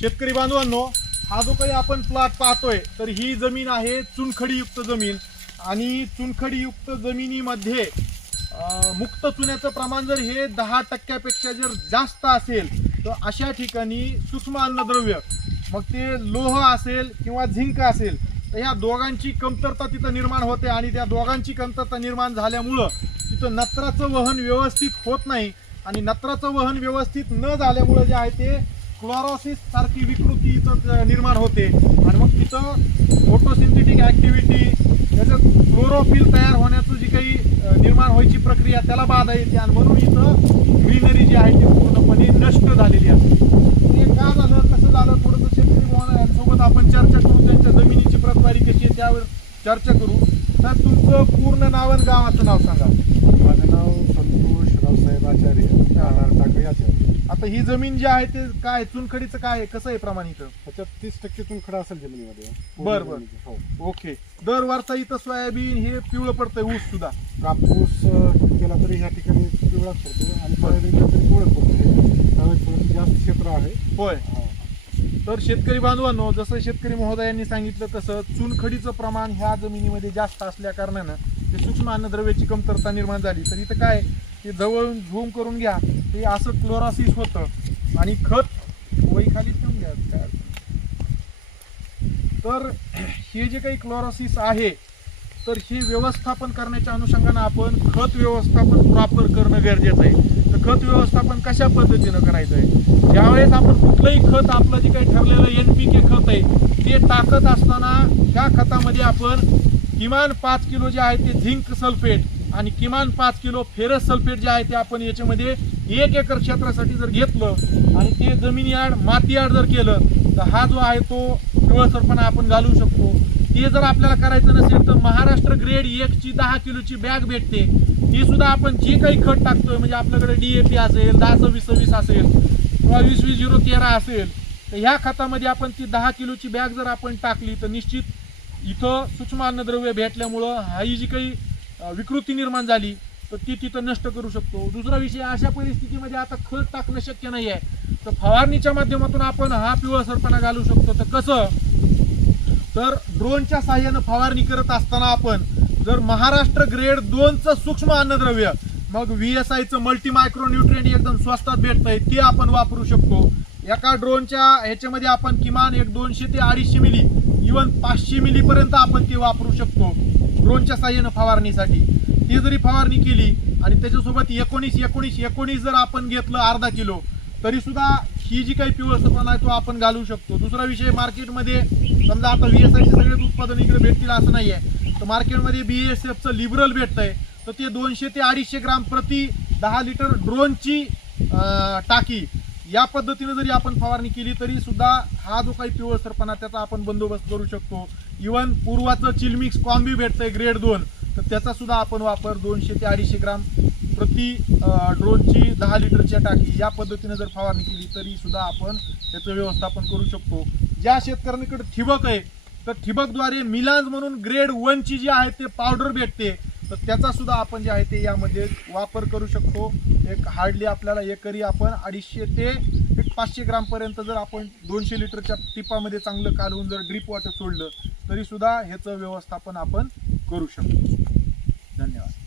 शेतकरी बांधवांनो हा जो काही आपण प्लॉट पाहतोय तर ही जमीन आहे चुनखडीयुक्त जमीन. आणि चुनखडीयुक्त जमिनीमध्ये मुक्त चुन्याचं प्रमाण जर हे दहा टक्क्यापेक्षा जर जास्त असेल तर अशा ठिकाणी सूक्ष्म अन्नद्रव्य मग ते लोह असेल किंवा झिंक असेल तर ह्या दोघांची कमतरता तिथं निर्माण होते आणि त्या दोघांची कमतरता निर्माण झाल्यामुळं तिथं नत्राचं वहन व्यवस्थित होत नाही. आणि नत्राचं वहन व्यवस्थित न झाल्यामुळं जे आहे ते क्लोरोसिस सारखी विकृती इथं निर्माण होते. आणि मग तिथं फोटोसिंथेटिक ऍक्टिव्हिटी त्याचं क्लोरोफिल तयार होण्याचं जी काही निर्माण व्हायची प्रक्रिया त्याला बाधा येते. आणि म्हणून इथं ग्रीनरी जी आहे ती पूर्णपणे नष्ट झालेली असते ते का झालं कसं झालं थोडंसं शेतकरी मोहन आपण चर्चा करू त्यांच्या जमिनीची प्रतवारी कशी आहे त्यावर चर्चा करू. तर तुमचं पूर्ण नाव आणि गावाचं नाव सांगा. माझं नाव संतोष रावसाहेब आचार्य आचार्य. आता ही जमीन जी आहे ते काय चुनखडीचं काय आहे? कसं आहे प्रमाण इथं? त्याच्यात तीस टक्के खडा असेल जमिनीमध्ये. बर, बर. हो. ओके. दर वर्षा इथं सोयाबीन हे पिवळं पडतंय ऊस सुद्धा. कापूस अं, केला तरी ह्या ठिकाणी पिवळाच पडतो आणि सोयाबीन केलं तरी पिवळच पडतो. त्यावेळेस थोडंसं जास्त क्षेत्र आहे. होय. हा. तर शेतकरी बांधवांनो जसं शेतकरी महोदयांनी सांगितलं तसं चुनखडीचं प्रमाण ह्या जमिनीमध्ये जास्त असल्या कारणानं ते सूक्ष्म अन्नद्रव्याची कमतरता निर्माण झाली तर इथं काय ते जवळून झूम करून घ्या. ते असं क्लोरासिस होतं. आणि खत वहीखाली ठेवून घ्या. तर हे जे काही क्लोरासिस आहे तर हे व्यवस्थापन करण्याच्या अनुषंगानं आपण खत व्यवस्थापन प्रॉपर करणं गरजेचं आहे. तर खत व्यवस्थापन कशा पद्धतीनं करायचं आहे ज्यावेळेस आपण कुठलंही खत आपलं जे काही ठरलेलं एन पी के खत आहे ते टाकत असताना त्या खतामध्ये आपण किमान पाच किलो जे आहे ते झिंक सल्फेट आणि किमान पाच किलो फेरस सल्फेट जे आहे ते आपण याच्यामध्ये एक एकर क्षेत्रासाठी जर घेतलं आणि ते जमिनी आड माती आड जर केलं तर हा जो आहे तो पिवळसरपणा आपण घालू शकतो. ते जर आपल्याला करायचं नसेल तर महाराष्ट्र ग्रेड एकची दहा किलोची बॅग भेटते. ती सुद्धा आपण जे काही खत टाकतोय म्हणजे आपल्याकडे डीएपी असेल दहा सव्वीस सव्वीस असेल किंवा वीस वीस झिरो तेरा असेल तर ह्या खतामध्ये आपण ती दहा किलोची बॅग जर आपण टाकली तर निश्चित इथं सूक्ष्म अन्नद्रव्य भेटल्यामुळं हा ही जी काही विकृती निर्माण झाली तर ती तिथं नष्ट करू शकतो. दुसरा विषय अशा परिस्थितीमध्ये आता खत टाकणं शक्य नाही आहे तर फवारणीच्या माध्यमातून आपण हा पिवळसरपणा घालू शकतो. तर कसं? तर ड्रोनच्या साह्यानं फवारणी करत असताना आपण जर महाराष्ट्र ग्रेड दोनचं सूक्ष्म अन्नद्रव्य मग व्ही एस आयचं मल्टी मायक्रो एकदम स्वस्तात भेटतंय ते आपण वापरू शकतो. एका ड्रोनच्या ह्याच्यामध्ये आपण किमान एक दोनशे ते अडीचशे मिली इवन पाचशे मिलीपर्यंत आपण ते वापरू शकतो ड्रोनच्या साह्यानं फवारणीसाठी. ती जरी फवारणी केली आणि त्याच्यासोबत एकोणीस एकोणीस एकोणीस जर आपण घेतलं अर्धा किलो तरी सुद्धा ही जी काही पिवळसपणा आहे तो आपण घालू शकतो. दुसरा विषय मार्केटमध्ये समजा आता व्ही एस आयचे सगळेच उत्पादन इकडे भेटतील असं नाही आहे तर मार्केटमध्ये बी एस एफचं लिबरल भेटतंय. तर ते दोनशे ते अडीचशे ग्राम प्रति दहा लिटर ड्रोनची टाकी या पद्धतीने जरी आपण फवारणी केली तरी सुद्धा हा जो काही पिवळसरपणा त्याचा आपण बंदोबस्त करू शकतो. इवन पूर्वाचं चिलमिक्स कॉम्बी भेटतंय ग्रेड दोन. तर त्याचा सुद्धा आपण वापर दोनशे ते अडीचशे ग्राम प्रति ड्रोनची दहा लिटरच्या टाकी या पद्धतीने जर फवारणी केली तरी सुद्धा आपण त्याचं व्यवस्थापन करू शकतो. ज्या शेतकऱ्यांकडे ठिबक आहे तर ठिबकद्वारे मिलाज म्हणून ग्रेड वनची जी आहे ते पावडर भेटते. तर त्याचा सुद्धा आपण जे आहे ते यामध्ये वापर करू शकतो. एक हार्डली आपल्याला एकरी आपण अडीचशे ते एक पाचशे ग्रामपर्यंत जर आपण दोनशे लिटरच्या टिपामध्ये चांगलं काढून जर ड्रीप वॉटर सोडलं तरीसुद्धा ह्याचं व्यवस्थापन आपण करू शकतो. धन्यवाद.